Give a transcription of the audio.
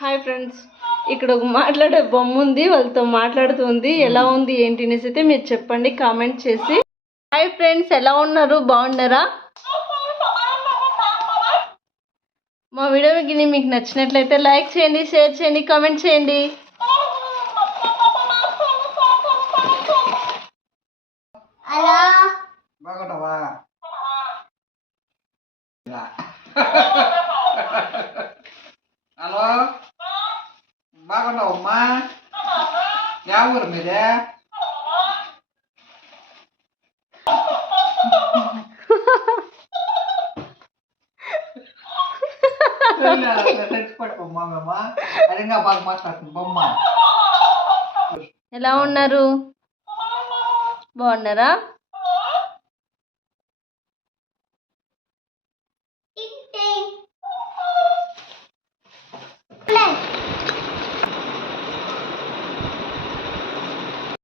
Hi friends, ఇక్కడ ఒక మాట్లాడే బొమ్మ ఉంది, వాళ్ళతో మాట్లాడుతుంది. ఎలా ఉంది ఏంటి అనేసి అయితే మీరు చెప్పండి కామెంట్ చేసి. హాయ్ ఫ్రెండ్స్, ఎలా ఉన్నారు? బాగున్నారా? మా వీడియో మీకు నచ్చినట్లయితే లైక్ చేయండి, షేర్ చేయండి, కామెంట్ చేయండి. హలో, బాగున్నావమ్మా? యా ఊరు మీదే? తెచ్చిపెట్టుకోమ్మా. అడిగా బాగా మాట్లాడుతుంది బొమ్మ. ఎలా ఉన్నారు? బాగున్నారా?